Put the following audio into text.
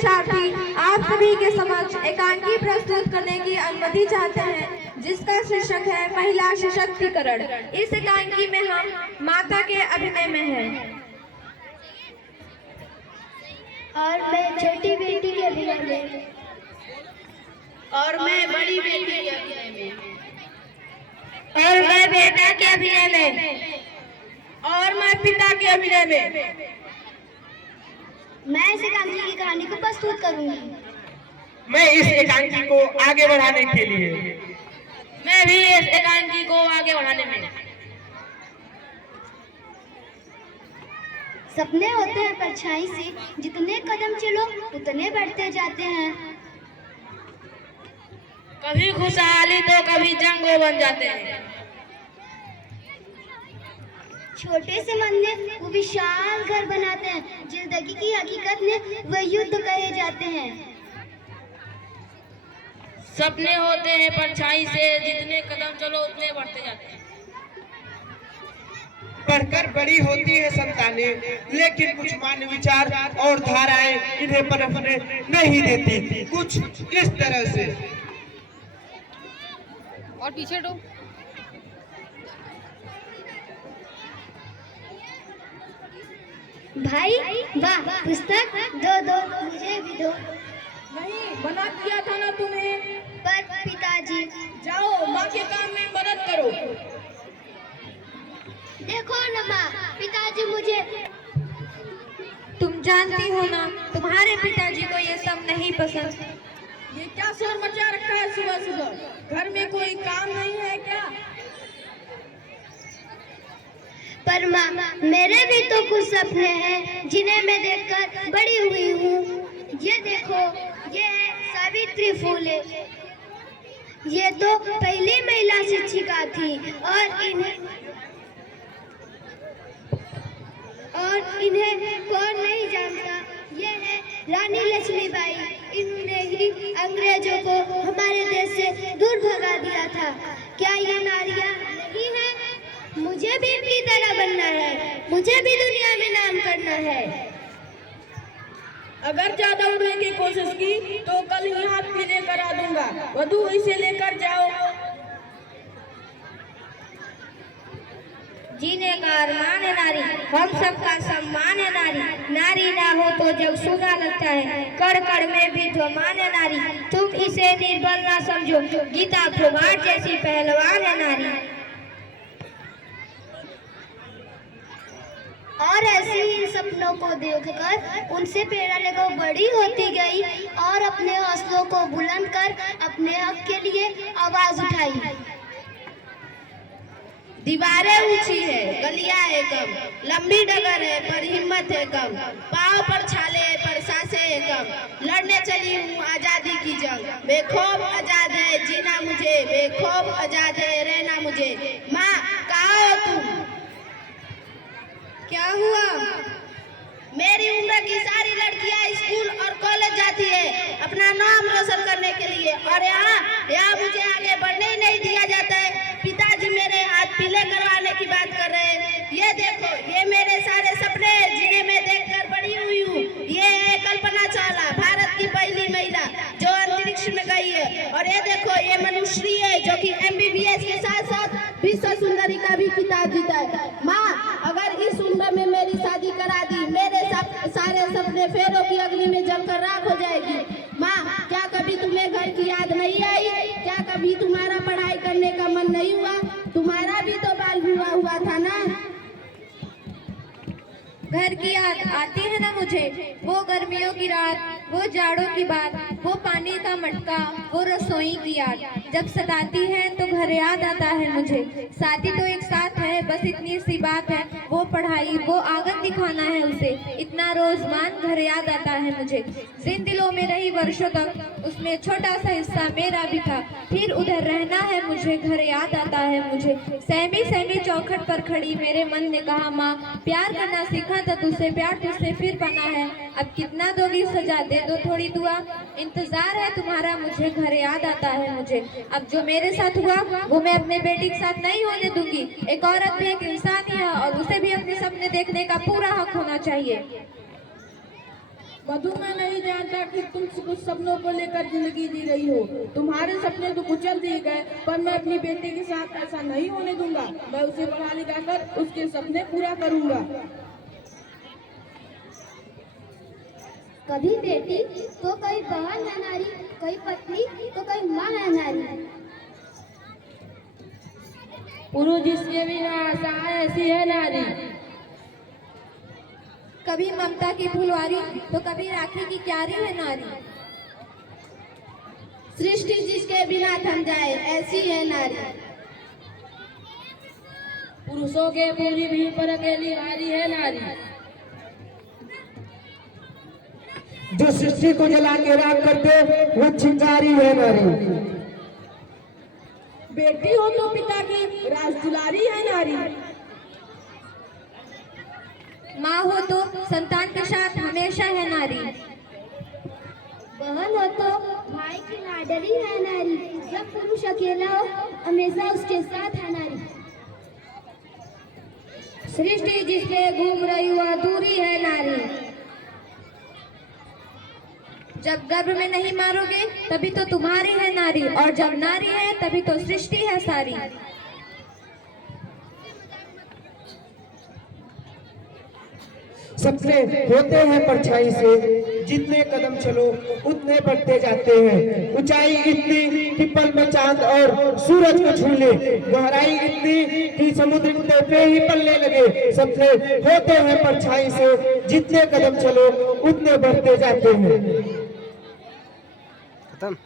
साथी आप सभी के समक्ष एकांकी प्रस्तुत करने की अनुमति चाहते हैं, जिसका शीर्षक है महिला सशक्तिकरण। इस एकांकी में हम माता के अभिनय में हैं। और मैं छोटी बेटी के अभिनय में, और मैं बड़ी बेटी के अभिनय में, और मैं बेटा के अभिनय में, और मैं पिता के अभिनय में। मैं इस एकांकी की कहानी को प्रस्तुत करूंगी। मैं इस एकांकी को आगे बढ़ाने के लिए, मैं भी इस एकांकी को आगे बढ़ाने में। सपने होते हैं परछाई से, जितने कदम चलो उतने बढ़ते जाते हैं। कभी खुशहाली तो कभी जंग हो बन जाते हैं। छोटे से मन में वो विशाल घर बनाते हैं। जिंदगी की हकीकत में वह युद्ध कहे जाते हैं। सपने होते हैं परछाई से, जितने कदम चलो उतने बढ़ते जाते हैं। पढ़कर बड़ी होती है संतानें, लेकिन कुछ मान विचार और धाराएं इन्हें पनपने नहीं देती। कुछ इस तरह से। और पीछे तो भाई वाह, पुस्तक दो मुझे भी दो। नहीं, मना किया था ना तुम्हें। पर पिताजी, जाओ माँ के काम में मदद करो। देखो ना माँ, पिताजी मुझे। तुम जानती हो ना, तुम्हारे पिताजी को ये सब नहीं पसंद। ये क्या शोर मचा रखा है सुबह सुबह? घर में कोई काम नहीं है क्या? पर माँ, मेरे भी तो कुछ सपने हैं जिन्हें मैं देखकर बड़ी हुई हूँ। ये देखो, ये है सावित्री फूले। ये तो पहली महिला शिक्षिका थी और इन्हें कौन नहीं जानता। ये है रानी लक्ष्मीबाई। इन्होंने ही अंग्रेजों को हमारे देश से दूर भगा दिया था। क्या ये नारियाँ नहीं है? मुझे भी इनकी तरह बनना है। मुझे भी दुनिया में नाम करना है। अगर ज्यादा उड़ने की कोशिश की तो कल ही हाथ पीले करा दूंगा। वधु, इसे लेकर जाओ। जीने का अरमान है नारी, हम सबका सम्मान है नारी। नारी ना हो तो जग सूना लगता है, कड़ कड़ में भी ध्वमान है नारी। तुम इसे निर्बल ना समझो, गीता फोगाट जैसी पहलवान है नारी। और ऐसे ही सपनों को देखकर उनसे प्रेरणा लेकर बड़ी होती गई और अपने हौसलों को बुलंद कर अपने हक के लिए आवाज उठाई। दीवारें ऊंची है, गलियां है कम, लंबी डगर है पर हिम्मत है कम, पाँव पर छाले है पर सांसें है कम। लड़ने चली हूँ आजादी की जंग, बेखौफ आजाद है जीना मुझे, बेखौफ आजाद है रहना मुझे। माँ, कहाँ हो तुम? क्या हुआ? मेरी उम्र की सारी लड़कियां स्कूल और कॉलेज जाती है अपना नाम रोशन करने के लिए, और यहाँ मुझे आगे बढ़ने ही नहीं दिया जाता है। पिताजी मेरे हाथ पीले करवाने की बात कर रहे हैं। ये देखो, ये मेरे सारे सपने जिन्हें मैं देखकर बड़ी हुई हूँ। ये है कल्पना चावला, भारत की पहली महिला जो अंतरिक्ष में गई है। और ये देखो, ये मनुश्री है जो कि MBBS के साथ साथ विश्व सुंदरी का भी खिताब जीता है। माँ, अगर इस उम्र में मेरी शादी करा दी, मेरे सारे सपने फेरों की अग्नि में जलकर राख हो जाएगी। माँ, क्या कभी तुम्हें घर की याद नहीं आई? क्या कभी तुम्हारा पढ़ाई करने का मन नहीं हुआ? तुम्हारा भी तो बाल विवाह हुआ था ना। घर की याद आती है ना मुझे, वो गर्मियों की रात, वो जाड़ों की बात, वो पानी का मटका, वो रसोई की याद। जब सताती है तो घर याद आता है मुझे। साथी तो एक साथ है, बस इतनी सी बात है, वो पढ़ाई, वो आंगन दिखाना है उसे। इतना रोजमान घर याद आता है मुझे। जिन दिलों में रही वर्षों तक, उसमें छोटा सा हिस्सा मेरा भी था। फिर उधर रहना है मुझे, घर याद आता है मुझे। सहमी सहमी चौखट पर खड़ी मेरे मन ने कहा, माँ प्यार करना सीखा था तुझसे, प्यार तुझसे फिर बना है। अब कितना दोगी सजा, दे दो थोड़ी दुआ। इंतजार है तुम्हारा मुझे, घर याद आता है मुझे। अब जो मेरे साथ हुआ वो मैं अपने बेटी के साथ नहीं होने दूंगी। एक औरत भी एक इंसान ही है और उसे भी अपने सपने देखने का पूरा हक होना चाहिए। मधु, मैं नहीं जानता कि तुम कुछ सपनों को लेकर जिंदगी जी रही हो। तुम्हारे सपने तो कुचल दिए गए, पर मैं अपनी बेटी के साथ ऐसा नहीं होने दूंगा। मैं उसे पढ़ा लिखा कर उसके सपने पूरा करूंगा। कभी बेटी तो कभी बहन है नारी, कभी पत्नी तो कभी माँ है नारी। पुरुष जिसके बिना आशा ऐसी है नारी। कभी ममता की फुलवारी तो कभी राखी की क्यारी है नारी। सृष्टि जिसके बिना थम जाए ऐसी है नारी। पुरुषों के पूरी भीड़ पर अकेली भारी है नारी। जो सृष्टि को जला के राख कर दे वो चिंगारी है नारी। बेटी हो तो पिता की राज दुलारी है नारी। माँ हो तो संतान के साथ हमेशा है नारी। बहन हो तो भाई की लाडली है नारी। जब पुरुष अकेला हो हमेशा उसके साथ है नारी। सृष्टि जिसपे घूम रही वो अधूरी है नारी। जब गर्भ में नहीं मारोगे तभी तो तुम्हारी है नारी, और जब नारी है तभी तो सृष्टि है सारी। सपने होते हैं परछाई से, जितने कदम चलो उतने बढ़ते जाते हैं। ऊंचाई इतनी कि पल में चांद और सूरज को छू ले, गहराई इतनी कि समुद्र पे ही पलने लगे। सपने होते हैं परछाई से, जितने कदम चलो उतने बढ़ते जाते हैं। खत्म।